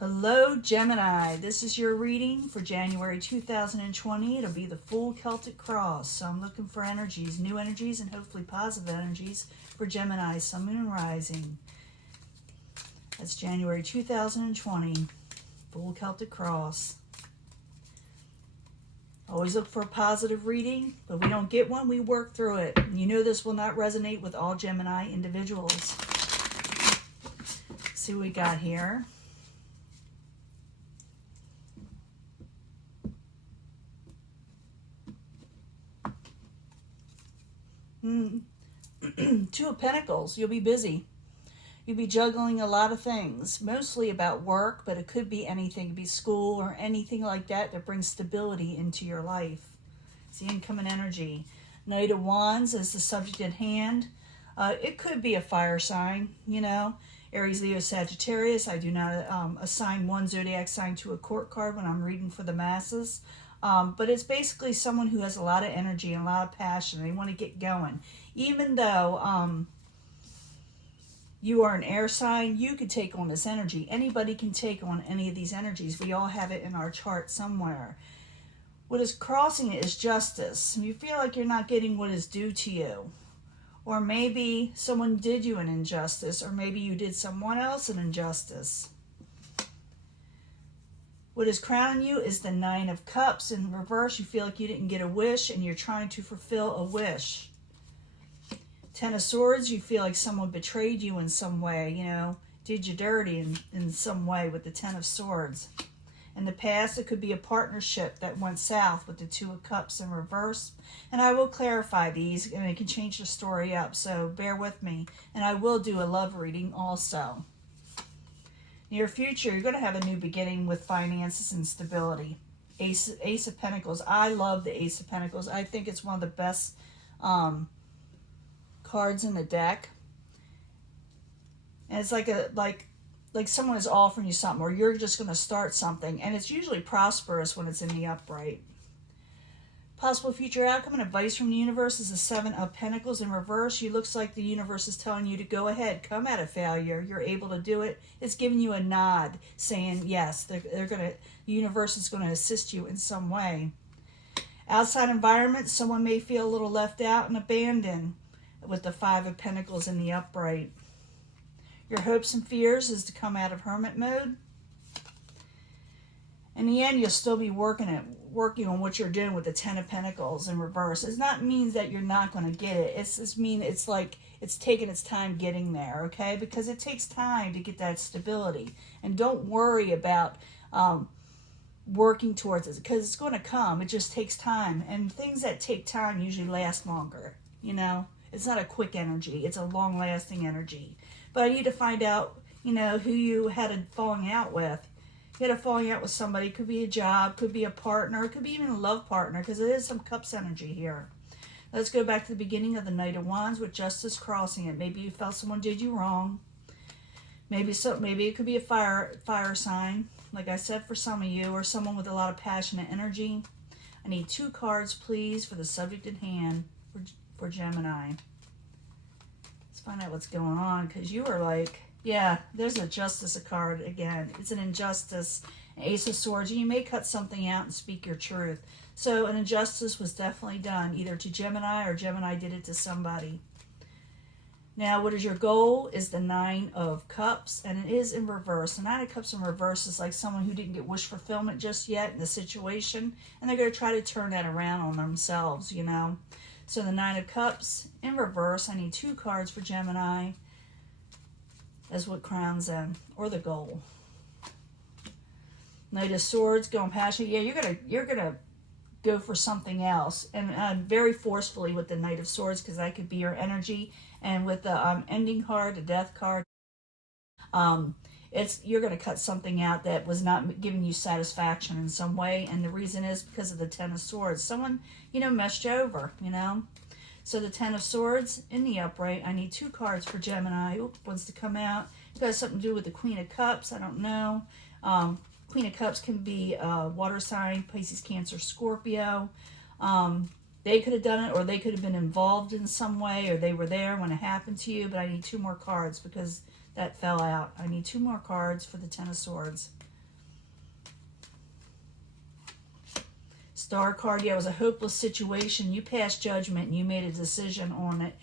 Hello, Gemini. This is your reading for January 2020. It'll be the full Celtic cross. So I'm looking for energies, new energies, and hopefully positive energies for Gemini, Sun, Moon, and Rising. That's January 2020, full Celtic cross. Always look for a positive reading, but we don't get one, we work through it. You know this will not resonate with all Gemini individuals. See what we got here. Two of Pentacles. You'll be busy. You'll be juggling a lot of things, mostly about work, but it could be anything. It could be school or anything like that that brings stability into your life. It's the incoming energy. Knight of Wands is the subject at hand. It could be a fire sign, you know. Aries, Leo, Sagittarius. I do not assign one zodiac sign to a court card when I'm reading for the masses. But it's basically someone who has a lot of energy and a lot of passion. They want to get going. Even though you are an air sign, you could take on this energy. Anybody can take on any of these energies. We all have it in our chart somewhere. What is crossing it is justice. You feel like you're not getting what is due to you. Or maybe someone did you an injustice, or maybe you did someone else an injustice. What is crowning you is the Nine of Cups. In reverse, you feel like you didn't get a wish and you're trying to fulfill a wish. Ten of Swords, you feel like someone betrayed you in some way, you know, did you dirty in some way with the Ten of Swords. In the past, it could be a partnership that went south with the Two of Cups in reverse. And I will clarify these, and it can change the story up, so bear with me. And I will do a love reading also. Near future, you're going to have a new beginning with finances and stability. Ace of Pentacles. I love the Ace of Pentacles. I think it's one of the best cards in the deck. And it's like someone is offering you something, or you're just going to start something. And it's usually prosperous when it's in the upright. Possible future outcome and advice from the universe is the Seven of Pentacles in reverse. You looks like the universe is telling you to go ahead, come at a failure. You're able to do it. It's giving you a nod, saying yes. The universe is going to assist you in some way. Outside environment, someone may feel a little left out and abandoned with the Five of Pentacles in the upright. Your hopes and fears is to come out of hermit mode. In the end, you'll still be working on what you're doing with the Ten of Pentacles in reverse. It not means that you're not going to get it. It's like it's taking its time getting there, okay? Because it takes time to get that stability. And don't worry about working towards it, because it's going to come. It just takes time. And things that take time usually last longer, you know? It's not a quick energy. It's a long-lasting energy. But I need to find out, you know, who you had a falling out with. You had a falling out with somebody. It could be a job, could be a partner, it could be even a love partner, because it is some Cups energy here. Let's go back to the beginning of the Knight of Wands with Justice crossing it. Maybe you felt someone did you wrong. Maybe it could be a fire sign, like I said, for some of you, or someone with a lot of passionate energy. I need 2 cards, please, for the subject at hand for Gemini. Let's find out what's going on, because you are like, yeah, there's a Justice card again. It's an injustice. Ace of Swords. You may cut something out and speak your truth. So an injustice was definitely done, either to Gemini or Gemini did it to somebody. Now, what is your goal is the Nine of Cups, and it is in reverse. The Nine of Cups in reverse is like someone who didn't get wish fulfillment just yet in the situation, and they're going to try to turn that around on themselves, you know. So the Nine of Cups in reverse. I need 2 cards for Gemini. That's what crowns them, or the goal. Knight of Swords, going passionate. Yeah, you're gonna go for something else, and very forcefully with the Knight of Swords, because that could be your energy. And with the ending card, the Death card, you're gonna cut something out that was not giving you satisfaction in some way, and the reason is because of the Ten of Swords. Someone, you know, messed you over, you know. So the Ten of Swords in the upright. I need 2 cards for Gemini. Oop, wants to come out. It has something to do with the Queen of Cups. I don't know. Queen of Cups can be water sign, Pisces, Cancer, Scorpio. They could have done it, or they could have been involved in some way, or they were there when it happened to you. But I need 2 more cards because that fell out. I need 2 more cards for the Ten of Swords. Star card, yeah, it was a hopeless situation. You passed judgment and you made a decision on it,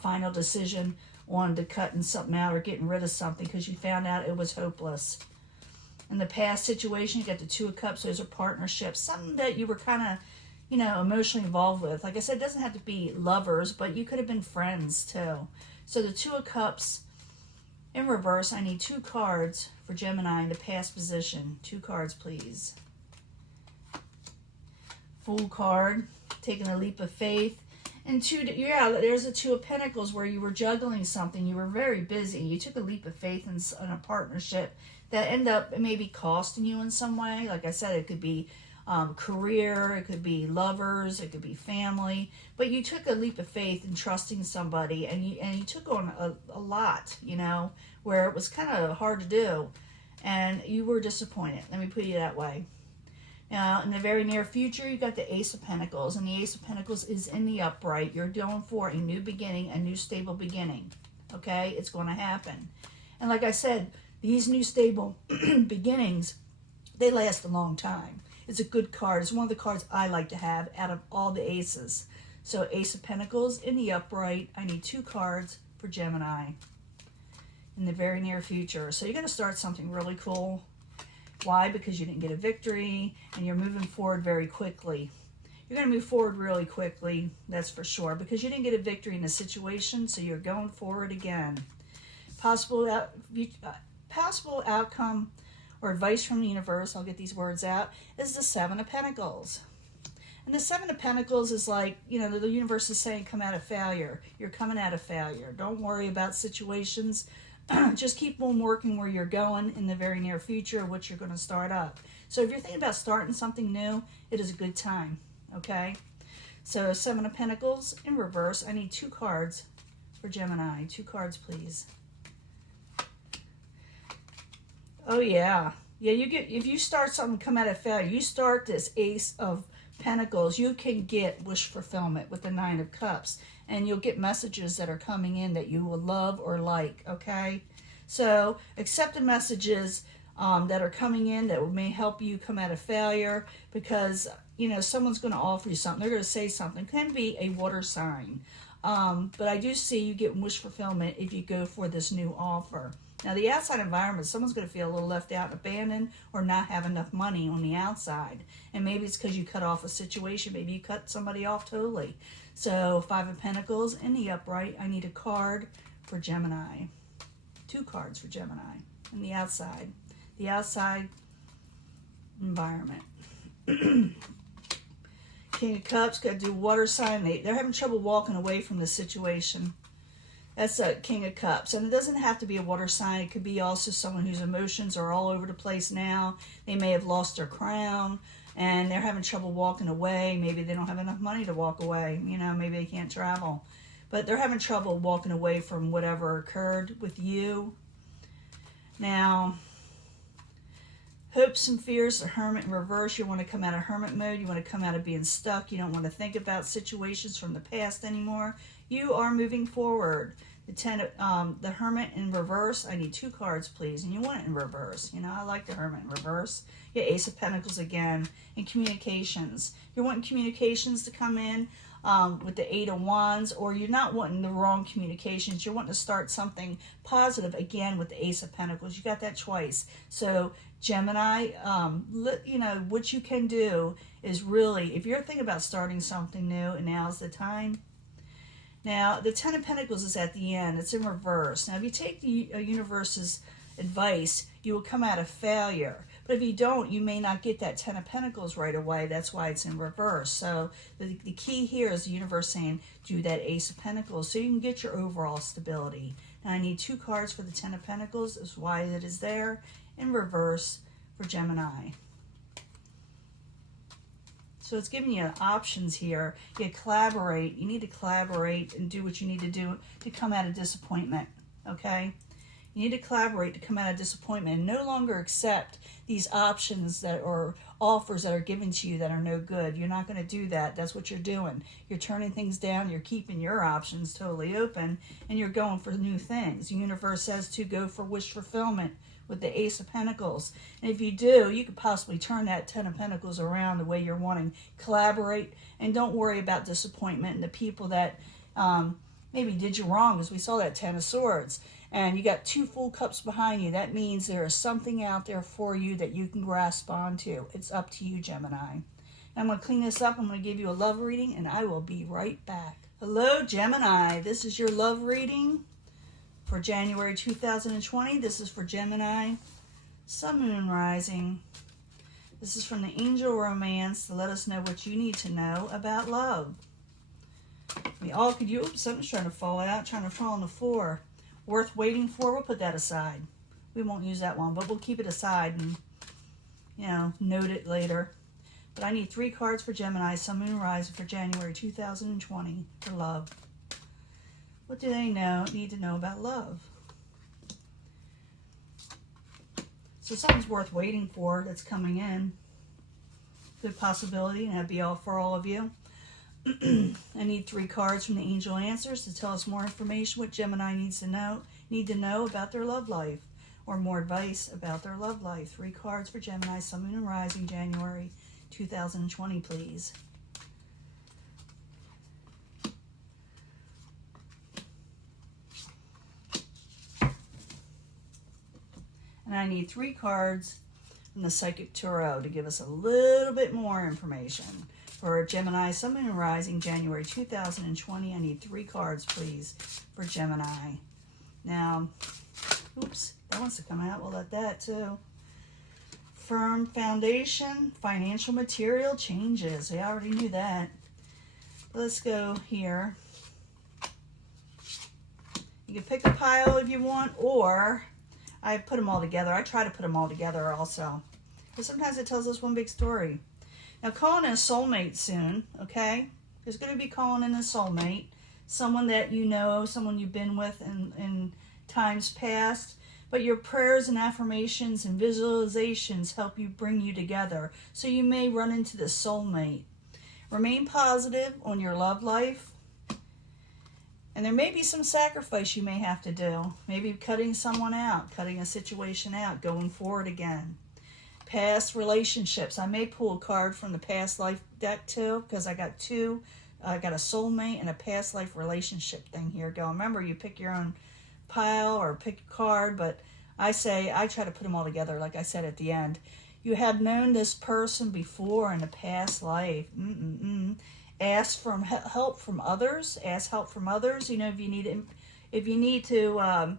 final decision on to cutting something out or getting rid of something because you found out it was hopeless. In the past situation, you got the Two of Cups. Those are partnerships, something that you were kind of, emotionally involved with. Like I said, it doesn't have to be lovers, but you could have been friends too. So the Two of Cups in reverse, I need 2 cards for Gemini in the past position. 2 cards, please. Fool card, taking a leap of faith. And there's a 2 of Pentacles where you were juggling something. You were very busy. You took a leap of faith in a partnership that ended up maybe costing you in some way. Like I said, it could be career, it could be lovers, it could be family. But you took a leap of faith in trusting somebody, and you took on a lot, where it was kind of hard to do. And you were disappointed. Let me put it that way. Now, in the very near future, you got the Ace of Pentacles, and the Ace of Pentacles is in the upright. You're going for a new beginning, a new stable beginning. Okay? It's going to happen. And like I said, these new stable beginnings, they last a long time. It's a good card. It's one of the cards I like to have out of all the aces. So Ace of Pentacles in the upright. I need 2 cards for Gemini in the very near future. So you're going to start something really cool. Why? Because you didn't get a victory and you're moving forward very quickly. You're going to move forward really quickly, that's for sure, because you didn't get a victory in a situation, so you're going forward again. Possible outcome or advice from the universe, I'll get these words out, is the 7 of Pentacles. And the 7 of Pentacles is like, the universe is saying come out of failure. You're coming out of failure. Don't worry about situations. Just keep on working where you're going in the very near future, what you're going to start up. So if you're thinking about starting something new, it is a good time, okay? So 7 of Pentacles in reverse. I need 2 cards for Gemini. 2 cards, please. Oh, yeah. Yeah, if you start something, come out of failure, you start this Ace of Pentacles, you can get wish fulfillment with the 9 of Cups. And you'll get messages that are coming in that you will love or like, okay? So accept the messages that are coming in that may help you come out of failure, because, someone's going to offer you something. They're going to say something. It can be a water sign. But I do see you get wish fulfillment if you go for this new offer. Now, the outside environment, someone's going to feel a little left out and abandoned or not have enough money on the outside. And maybe it's because you cut off a situation. Maybe you cut somebody off totally. So 5 of Pentacles in the upright. I need a card for Gemini. 2 cards for Gemini in the outside. The outside environment. King of Cups, got to do water sign. They're having trouble walking away from the situation. That's a King of Cups. And it doesn't have to be a water sign. It could be also someone whose emotions are all over the place now. They may have lost their crown and they're having trouble walking away. Maybe they don't have enough money to walk away. Maybe they can't travel. But they're having trouble walking away from whatever occurred with you. Now, hopes and fears, the Hermit in reverse. You want to come out of hermit mode. You want to come out of being stuck. You don't want to think about situations from the past anymore. You are moving forward. The Hermit in reverse. I need 2 cards, please. And you want it in reverse. I like the Hermit in reverse. Yeah, Ace of Pentacles again. And communications. You're wanting communications to come in with the 8 of Wands, or you're not wanting the wrong communications. You're wanting to start something positive again with the Ace of Pentacles. You got that twice. So Gemini, what you can do is really, if you're thinking about starting something new, and now's the time. Now, the 10 of Pentacles is at the end. It's in reverse. Now, if you take the universe's advice, you will come out of failure. But if you don't, you may not get that 10 of Pentacles right away. That's why it's in reverse. So the key here is the universe saying, do that Ace of Pentacles so you can get your overall stability. Now, I need 2 cards for the 10 of Pentacles. That's why it is there in reverse for Gemini. So it's giving you options here. You collaborate. You need to collaborate and do what you need to do to come out of disappointment, okay? You need to collaborate to come out of disappointment and no longer accept these options that are offers that are given to you that are no good. You're not going to do that. That's what you're doing. You're turning things down. You're keeping your options totally open, and you're going for new things. The universe says to go for wish fulfillment with the Ace of Pentacles. And if you do, you could possibly turn that Ten of Pentacles around the way you're wanting. Collaborate, and don't worry about disappointment and the people that maybe did you wrong, because we saw that Ten of Swords. And you got 2 full cups behind you. That means there is something out there for you that you can grasp onto. It's up to you, Gemini. I'm going to clean this up. I'm going to give you a love reading, and I will be right back. Hello, Gemini. This is your love reading for January 2020. This is for Gemini, Sun, Moon, Rising. This is from the Angel Romance to let us know what you need to know about love. We all could use, oops, something's trying to fall out, trying to fall on the floor. Worth waiting for, we'll put that aside. We won't use that one, but we'll keep it aside and, you know, note it later. But I need 3 cards for Gemini, Sun, Moon, Rising for January 2020 for love. What do they need to know about love? So something's worth waiting for that's coming in. Good possibility, and that'd be all for all of you. I need 3 cards from the Angel Answers to tell us more information what Gemini need to know about their love life, or more advice about their love life. 3 cards for Gemini, Sun, Moon, and Rising, January 2020, please. And I need 3 cards from the Psychic Tarot to give us a little bit more information. For Gemini, Sun, Moon, and Rising, January 2020, I need 3 cards, please, for Gemini. Now, oops, that wants to come out. We'll let that too. Firm foundation, financial material changes. I already knew that. Let's go here. You can pick a pile if you want, or I put them all together. I try to put them all together also, because sometimes it tells us one big story. Now, calling in a soulmate soon, okay? There's going to be calling in a soulmate, someone that you know, someone you've been with in times past. But your prayers and affirmations and visualizations help you bring you together. So you may run into this soulmate. Remain positive on your love life. And there may be some sacrifice you may have to do. Maybe cutting someone out, cutting a situation out, going forward again. Past relationships. I may pull a card from the past life deck too, because I got 2. I got a soulmate and a past life relationship thing here going. Remember, you pick your own pile or pick a card, but I try to put them all together, like I said at the end. You have known this person before in a past life. Ask for help from others. Ask help from others. You know, if you need to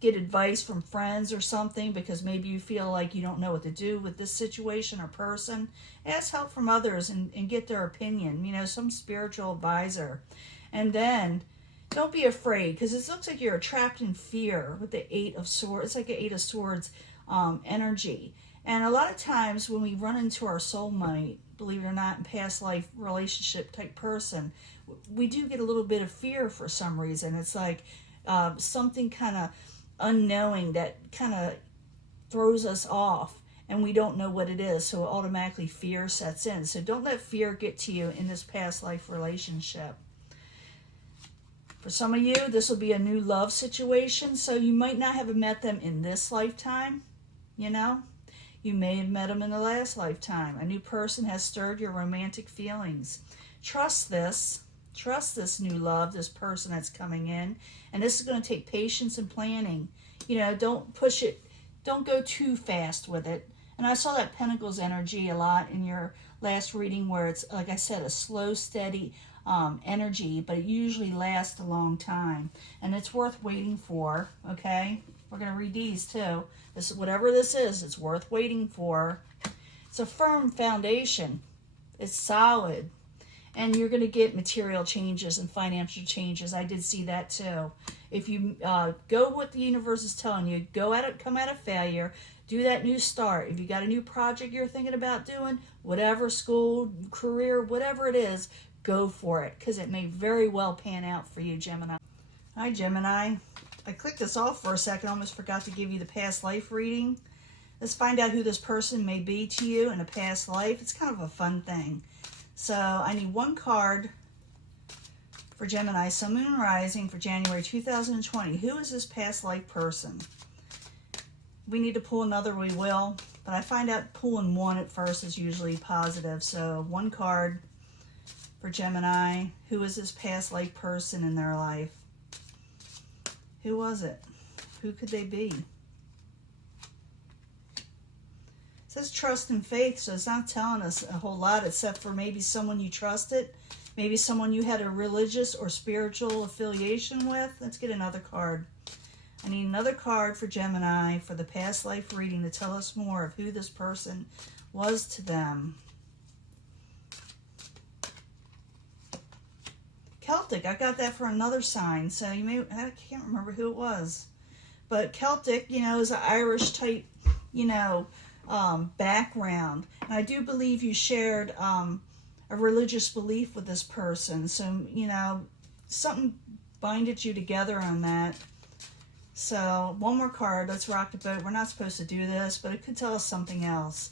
get advice from friends or something, because maybe you feel like you don't know what to do with this situation or person, ask help from others and get their opinion. You know, some spiritual advisor. And then don't be afraid, because it looks like you're trapped in fear with the 8 of Swords. It's like an 8 of Swords energy. And a lot of times when we run into our soulmate, believe it or not, in past life relationship type person, we do get a little bit of fear for some reason. It's like something kind of unknowing that kind of throws us off, and we don't know what it is, so automatically fear sets in. So don't let fear get to you in this past life relationship. For some of you, this will be a new love situation, so you might not have met them in this lifetime, you know? You may have met them in the last lifetime. A new person has stirred your romantic feelings. Trust this new love, this person that's coming in, and this is going to take patience and planning. You know, don't push it, don't go too fast with it. And I saw that Pentacles energy a lot in your last reading, where it's, like I said, a slow, steady energy, but it usually lasts a long time, and it's worth waiting for. Okay, we're going to read these too. This, whatever this is, it's worth waiting for. It's a firm foundation. It's solid, and you're going to get material changes and financial changes. I did see that too. If you go what the universe is telling you, go at it, come out of failure, do that new start. If you got a new project you're thinking about doing, whatever, school, career, whatever it is, go for it, because it may very well pan out for you, Gemini. Hi, Gemini. I clicked this off for a second, almost forgot to give you the past life reading. Let's find out who this person may be to you in a past life. It's kind of a fun thing. So I need 1 card for Gemini, Sun, Moon, Rising for January 2020. Who is this past life person? we need to pull another, we will. But I find out pulling one at first is usually positive. So one card for Gemini. Who is this past life person in their life? Who was it? Who could they be? It says trust and faith, so it's not telling us a whole lot except for maybe someone you trusted, maybe someone you had a religious or spiritual affiliation with. Let's get another card. I need another card for Gemini for the past life reading to tell us more of who this person was to them. Celtic, I got that for another sign, so you may, I can't remember who it was. But Celtic, you know, is an Irish type, you know, background. And I do believe you shared a religious belief with this person. So, you know, something binded you together on that. So, one more card. Let's rock the boat. We're not supposed to do this, but it could tell us something else.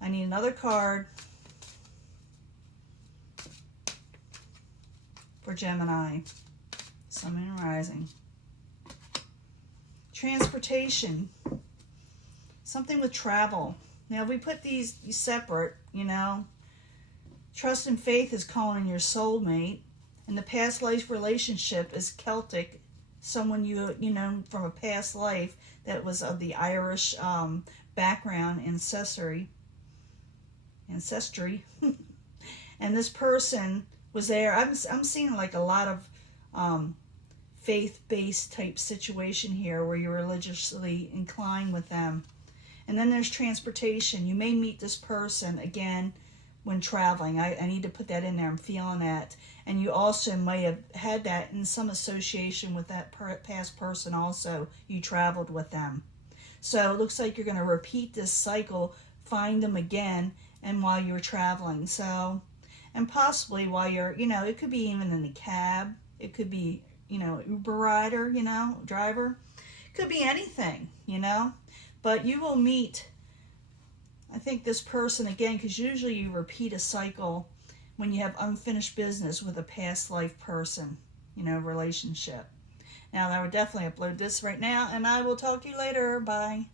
I need another card for Gemini. Sun, Moon, and Rising. Transportation. Something with travel. Now, we put these separate, you know. Trust and faith is calling your soulmate. And the past life relationship is Celtic. Someone you know from a past life that was of the Irish background, ancestry. And this person was there. I'm seeing like a lot of faith-based type situation here where you're religiously inclined with them. And then there's transportation. You may meet this person again when traveling. I need to put that in there. I'm feeling that. And you also might have had that in some association with that past person also. You traveled with them. So it looks like you're going to repeat this cycle, find them again, and while you're traveling. So, and possibly while you're, you know, it could be even in a cab. It could be, you know, Uber rider, you know, driver. It could be anything, you know. But you will meet, I think, this person again, because usually you repeat a cycle when you have unfinished business with a past life person, you know, relationship. Now, I would definitely upload this right now, and I will talk to you later. Bye.